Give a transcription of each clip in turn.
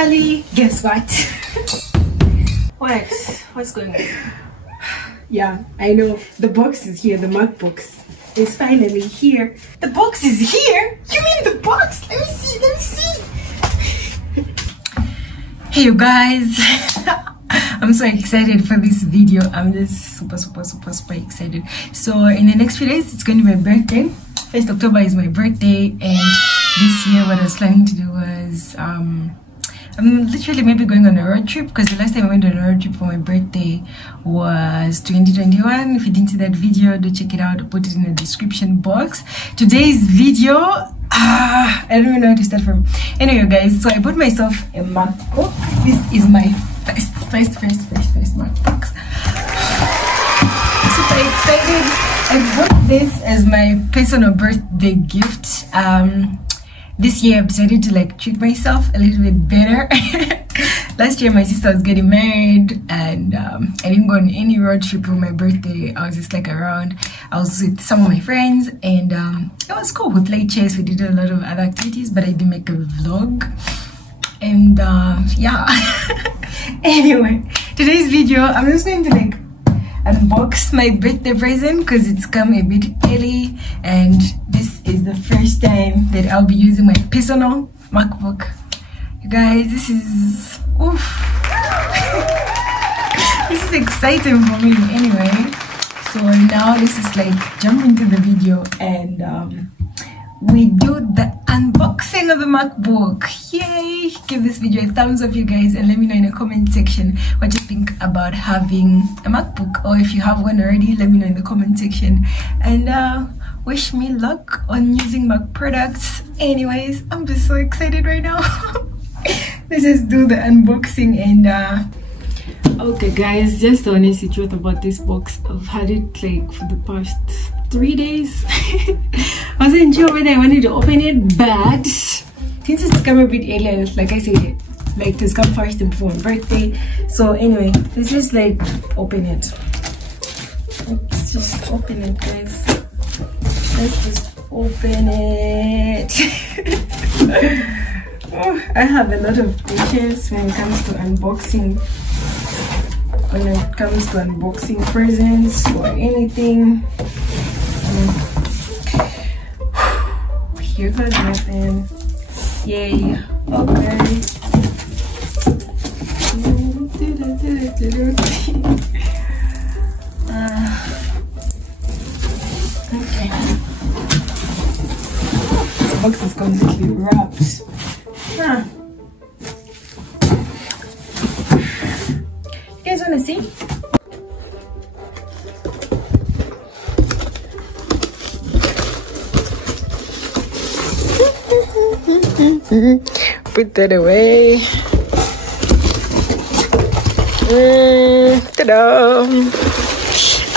Ali, guess what? What's going on? Yeah, I know. The box is here. The Macbooks is finally here. The box is here? You mean the box? Let me see. Hey you guys. I'm so excited for this video. I'm just super excited. So in the next few days, it's going to be my birthday. 1st October is my birthday, and this year what I was planning to do was I'm literally maybe going on a road trip, because the last time I went on a road trip for my birthday was 2021. If you didn't see that video, do check it out. I'll put it in the description box. Today's video, I don't even know where to start from. Anyway guys, so I bought myself a MacBook. This is my first MacBook. Super excited. I bought this as my personal birthday gift. This year I've decided to like treat myself a little bit better. Last year my sister was getting married, and I didn't go on any road trip for my birthday. I was just like around. I was with some of my friends, and it was cool. We played chess, we did a lot of other activities, but I didn't make a vlog. And yeah. Anyway, today's video I'm just going to like unbox my birthday present, because it's come a bit early, and this is the first time that I'll be using my personal MacBook. You guys, this is oof. This is exciting for me. Anyway, so now let's just like jump into the video and we do the unboxing of the MacBook. Yay! Give this video a thumbs up, you guys, and let me know in the comment section what you think about having a MacBook, or if you have one already, let me know in the comment section, and wish me luck on using Mac products. Anyways, I'm just so excited right now. Let's just do the unboxing. And okay guys, just the honest truth about this box, I've had it like for the past 3 days. I wasn't sure whether I wanted to open it, but since it's come a bit earlier, like I said, like this come first before my birthday. So anyway, let's just like open it. Let's just open it, guys. Let's just open it. Oh, I have a lot of patience when it comes to unboxing. When it comes to unboxing presents or anything. Here goes nothing. Yay. Okay. Okay. This box is completely wrapped. Huh. You guys wanna see? Put that away. Ta-da!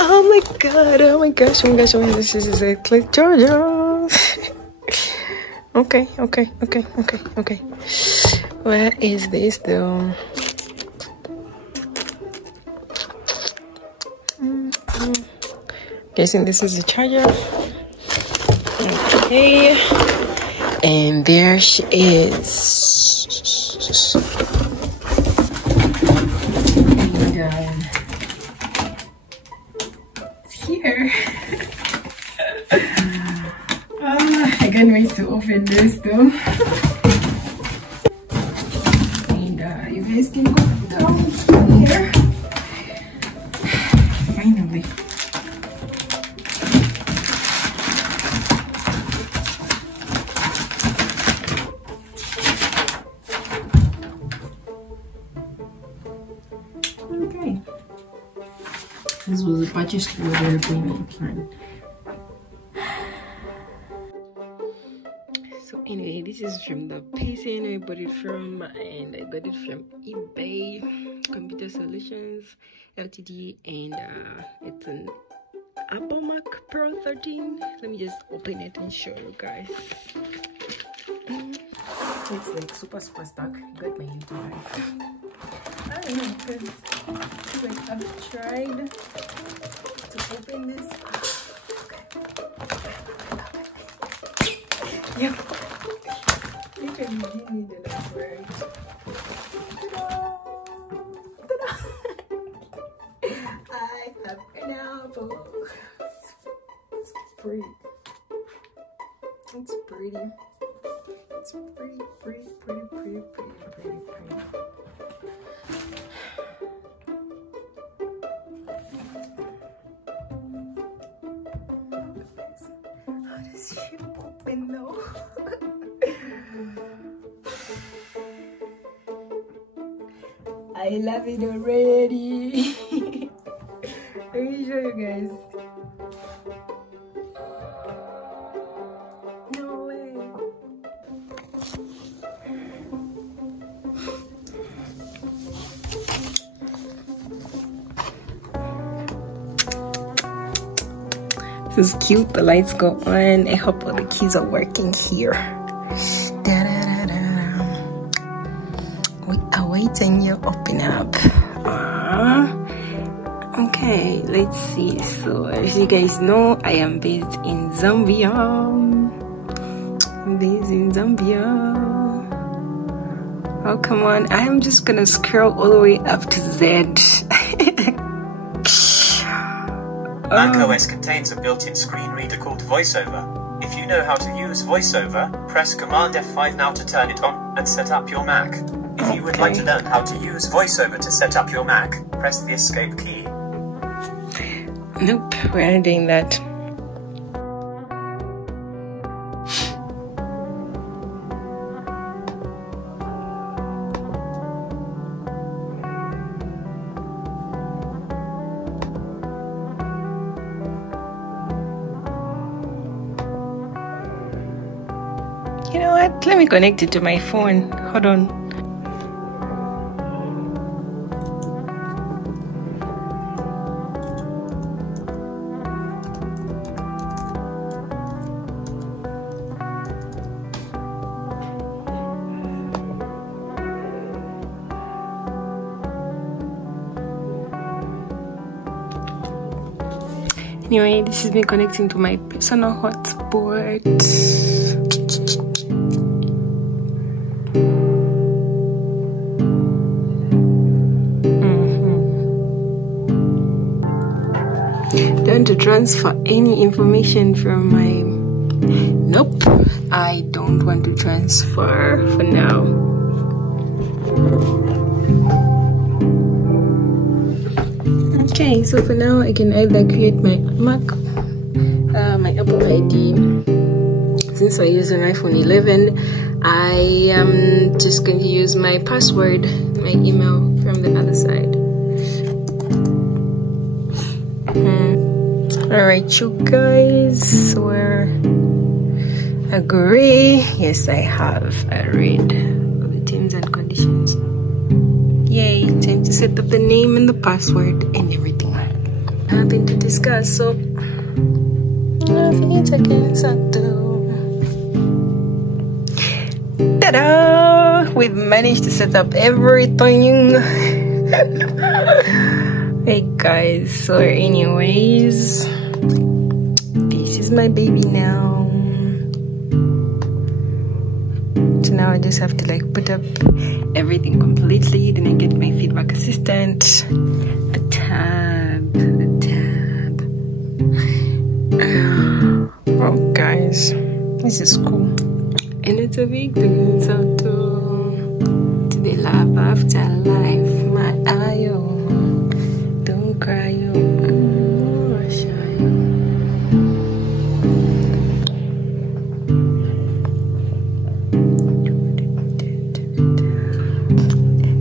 Oh my god, oh my gosh, this is a click charger. Okay. Where is this though? Guessing this is the charger. Okay. And there she is. And it's here. I can't wait to open this though. And you guys can go down here. Finally. Okay. This was a purchase order payment plan. So anyway, this is from the person I bought it from, and I got it from eBay Computer Solutions Ltd, and it's an Apple Mac Pro 13. Let me just open it and show you guys. It's like super stuck. Got my little knife. I don't know, because like I've tried to open this. Yeah. You can give me the knife, right? It's pretty, pretty, pretty, pretty, pretty, pretty, pretty. How does she open though? I love it already. Let me show you guys. No way. This is cute. The lights go on. I hope all the keys are working here. We are waiting you open up. Okay, let's see. So as you guys know, I am based in Zambia. I'm based in Zambia. Oh come on, I am just gonna scroll all the way up to Z. macOS contains a built-in screen reader called VoiceOver. If you know how to use VoiceOver, press Command F5 now to turn it on and set up your Mac. If you would like to learn how to use VoiceOver to set up your Mac, press the Escape key. Nope, we're not doing that. You know what? Let me connect it to my phone. Hold on. Anyway, this is me connecting to my personal hotspot. Don't to transfer any information from my... Nope, I don't want to transfer for now. Okay, so for now I can either create my Mac, my Apple ID. Since I use an iPhone 11, I am just going to use my password, my email from the other side. Alright, you guys, we're agree. Yes, I have. I read all the terms and conditions. Yay, time to set up the name and the password and everything. Nothing to discuss, so nothing to ta-da! We've managed to set up everything. Hey guys, so anyways, this is my baby now. So now I just have to like put up everything completely. Then I get my feedback assistant, the tab. Oh guys, this is cool. And it's a big thing to the love after life, my ayo. Don't cry, yo.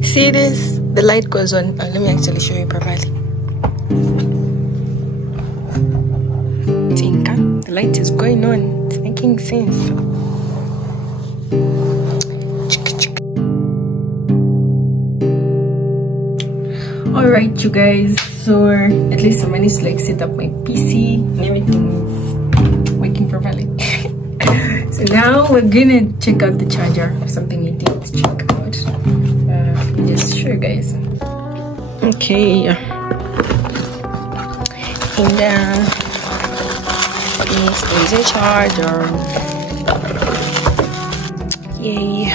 See this? The light goes on. Let me actually show you properly. Tinka, the light is going on. It's making sense. Alright, you guys. So at least I managed to like set up my PC and everything is working properly. So now we're gonna check out the charger. Something I did check out. Just show you guys. Okay. And this is a charger. Yay.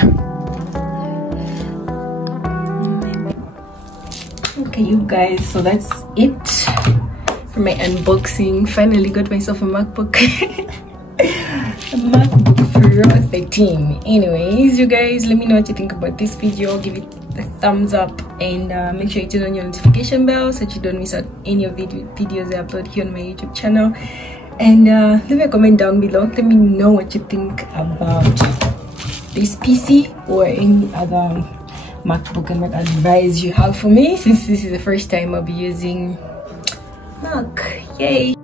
Okay, you guys, so that's it for my unboxing. Finally got myself a MacBook. A MacBook Pro 13. Anyways, you guys, let me know what you think about this video. Give it a thumbs up, and make sure you turn on your notification bell so that you don't miss out any of the videos I upload here on my YouTube channel. And leave me a comment down below. Let me know what you think about this PC or any other MacBook and what advice you have for me, since this is the first time I'll be using Mac. Yay!